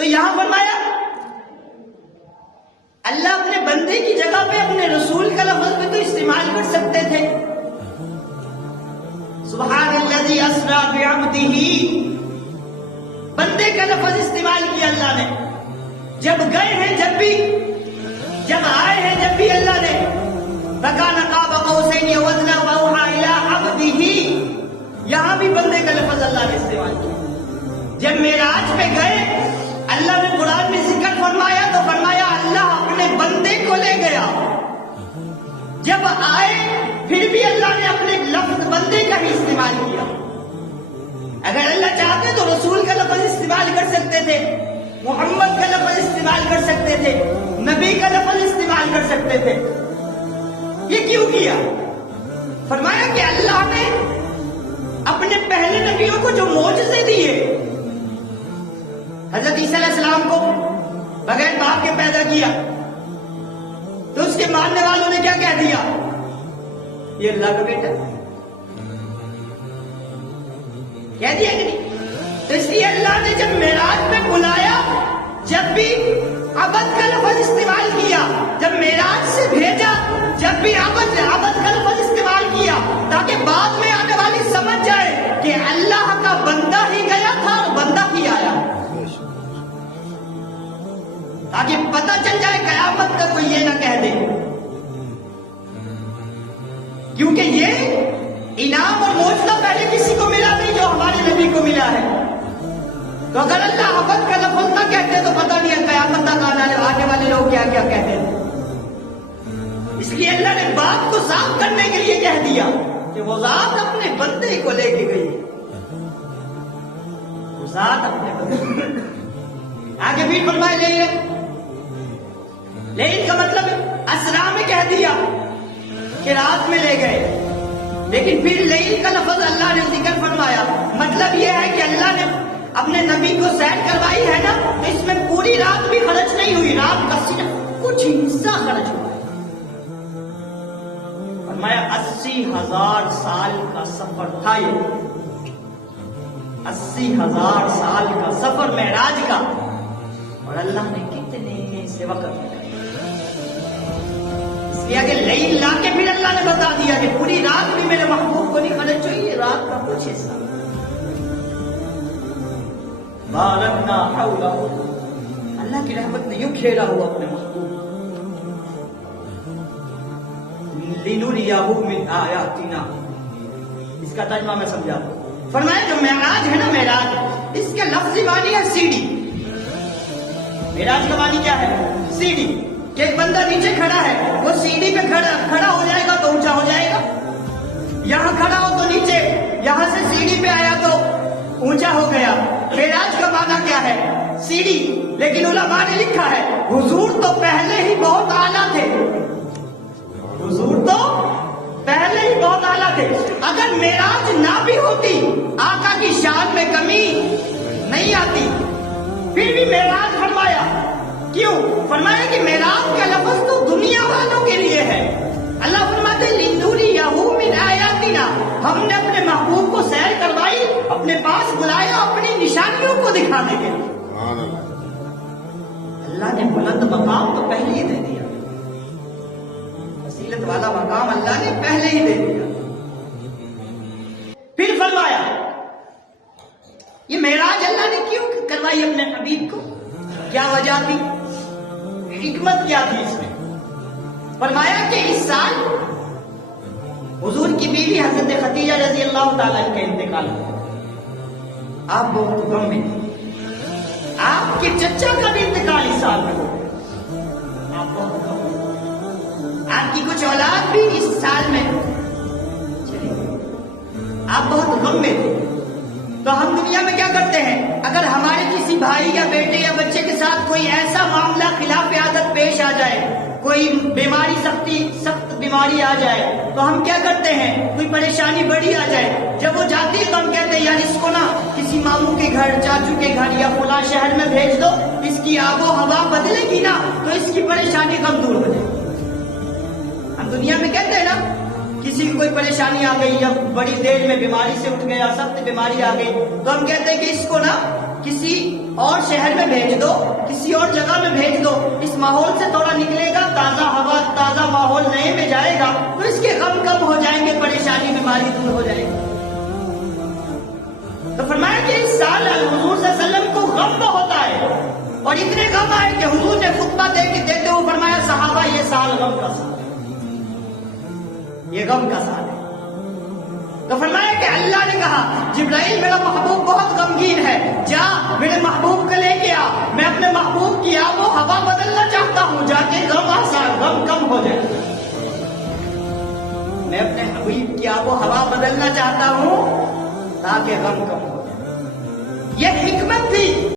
تو یہاں فرمایا اللہ اپنے بندے کی جگہ پہ اپنے رسول کا لفظ بھی تو استعمال کر سکتے تھے. سبحان الذی اسری بعبدہ، بندے کا لفظ استعمال کیا اللہ نے. جب گئے ہیں جب بھی، جب آئے ہیں جب بھی اللہ نے فَكَانَ قَابَ قَوْسَيْنِ أَوْ أَدْنَىٰ فَأَوْحَىٰ إِلَىٰ عَبْدِهِ، یہاں بھی بندے کا لفظ اللہ نے استعمال کیا. جب معراج پہ گئے اللہ نے قرآن میں ذکر فرمایا تو فرمایا اللہ اپنے بندے کو لے گیا. جب آئے پھر بھی اللہ نے اپنے لفظ بندے کا ہی استعمال کیا. اگر اللہ چاہتے تو رسول کا لفظ استعمال کر سکتے تھے، محمد کا لفظ استعمال کر سکتے تھے، نبی کا لفظ استعمال کر سکتے تھے. یہ کیوں کیا؟ فرمایا کہ اللہ نے اپنے پہلے نبیوں کو جو معجزے دیے، حضرت عیسیٰ علیہ السلام کو بغیر باپ کے پیدا کیا تو اس کے ماننے والوں نے کیا کہہ دیا؟ یہ اللہ کا بیٹا کہہ دیا کہ نہیں؟ تو اس لیے اللہ نے جب معراج میں بلایا جب بھی عبد کا لفظ استعمال کیا، جب معراج سے بھیجا جب بھی عبد کا لفظ استعمال کیا، تاکہ بعد میں آنے والی سمجھ جائے کہ اللہ کا بندہ ہی گیا تھا اور بندہ ہی آیا، تاکہ پتہ چل جائے قیامت کا کوئی یہ نہ کہہ دے. کیونکہ یہ انعام اور معجزہ پہلے کسی کو ملا نہیں جو ہمارے نبی کو ملا ہے. تو اگر اللہ عبد کا لفظ نہ کہتے تو پتہ نہیں ہے قیامت تک آنے والے لوگ کیا کیا کہتے ہیں. اس لیے اللہ نے بات کو صاف کرنے کے لیے کہہ دیا کہ وہ ذات اپنے بندے کو لے کے گئی. وہ ذات اپنے بندے آگے بھی فرمائے لیکن کا مطلب اسرا میں کہہ دیا کہ رات میں لے گئے، لیکن پھر لیل کا لفظ اللہ نے ذکر فرمایا. مطلب یہ ہے کہ اللہ نے اپنے نبی کو سیر کروائی ہے نا، تو اس میں پوری رات بھی خرچ نہیں ہوئی، رات کا صرف کچھ حصہ خرچ ہوا ہے. فرمایا 80,000 سال کا سفر تھا، یہ 80,000 سال کا سفر معراج کا، اور اللہ نے کتنے سے وقت لگایا. اس لیے کہ لیل لا کے پھر اللہ نے بتا دیا کہ پوری رات بھی میرے محبوب کو نہیں خرچ ہوئی، رات کا کچھ حصہ. بارکنا حولہ، اللہ کی رحمت نے یوں گھیرا ہوا اپنے محبوب. لِنُرِيَهُ مِنْ آیَاتِنَا، اس کا ترجمہ میں سمجھاتا ہوں. فرمایا جو معراج ہے نا، معراج اس کے لفظی معنی ہے سیڑھی. معراج کا معنی کیا ہے؟ سیڑھی. کہ ایک بندہ نیچے کھڑا ہے، وہ سیڑھی پہ کھڑا ہو جائے گا تو اونچا ہو جائے گا، یہاں کھڑا ہو تو نیچے، یہاں سے سیڑھی پہ آیا تو اونچا ہو گیا. معراج کا معنی کیا ہے؟ سیڑھی. لیکن علماء نے لکھا ہے حضور تو پہلے ہی بہت اعلیٰ تھے، حضور تو پہلے ہی بہت اعلیٰ تھے. اگر معراج نہ بھی ہوتی آقا کی شان میں کمی نہیں آتی، پھر بھی معراج فرمایا. کیوں فرمایا کہ معراج کا لفظ تو دنیا والوں کے لیے ہے. اللہ فرماتے لِنُرِيَهُ مِنْ آیَاتِنَا، ہم نے اپنے محبوب کو سیر کروائی، اپنے پاس بلایا اپنی نشانیوں کو دکھانے کے لیے. اللہ نے بلند مقام تو پہلے ہی دے دیا، وسیلت والا مقام اللہ نے پہلے ہی دے دیا. پھر فرمایا یہ معراج اللہ نے کیوں کروائی اپنے حبیب کو؟ کیا وجہ تھی؟ حکمت کیا تھی اس میں؟ فرمایا کہ اس سال حضور کی بیوی حضرت خدیجہ رضی اللہ تعالیٰ کا انتقال ہوا. آپ بہت غم میں تھے، آپ کے چچا کا بھی انتقال اس سال میں ہوا. آپ بہت غم میں، آپ کی کچھ اولاد بھی اس سال میں چلی گئی، آپ بہت غم میں تھے. تو ہم دنیا میں کیا کرتے ہیں؟ اگر ہمارے کسی بھائی یا بیٹے یا بچے کے ساتھ کوئی ایسا معاملہ خلاف عادت پیش آ جائے، کوئی بیماری سخت بیماری آ جائے، تو ہم کیا کرتے ہیں؟ کوئی پریشانی بڑی آ جائے، جب وہ جاتی ہے تو ہم کہتے ہیں یار اس کو نا کسی ماموں کے گھر، چاچو کے گھر یا فلاں شہر میں بھیج دو، اس کی آب و ہوا بدلے گی نا تو اس کی پریشانی کم دور ہو جائے. ہم دنیا میں کہتے ہیں نا کسی کو کوئی پریشانی آ گئی یا بڑی دیر میں بیماری سے اٹھ گیا، سخت بیماری آ گئی، تو ہم کہتے ہیں کہ اس کو نا کسی اور شہر میں بھیج دو، کسی اور جگہ میں بھیج دو، اس ماحول سے تھوڑا نکلے گا، تازہ ہوا، تازہ ماحول نئے میں جائے گا تو اس کے غم کم ہو جائیں گے، پریشانی بیماری دور ہو جائے گی۔ تو فرمایا کہ اس سال حضور صلی اللہ علیہ وسلم کو غم بہت آئے، اور اتنے غم آئے کہ حضور نے خطبہ دیتے ہوئے فرمایا صحابہ یہ سال غم کا سال ہے، یہ غم کا سال ہے۔ تو فرمایا کہ اللہ نے کہا جبرائیل میرا محبوب بہت غمگین ہے، جا میرے محبوب کو لے کے آ، میں اپنے محبوب کی آب و ہوا بدلنا چاہتا ہوں، جا کے غم کم ہو جائے، میں اپنے حبیب کی آب و ہوا بدلنا چاہتا ہوں تاکہ غم کم ہو جائے۔ یہ حکمت تھی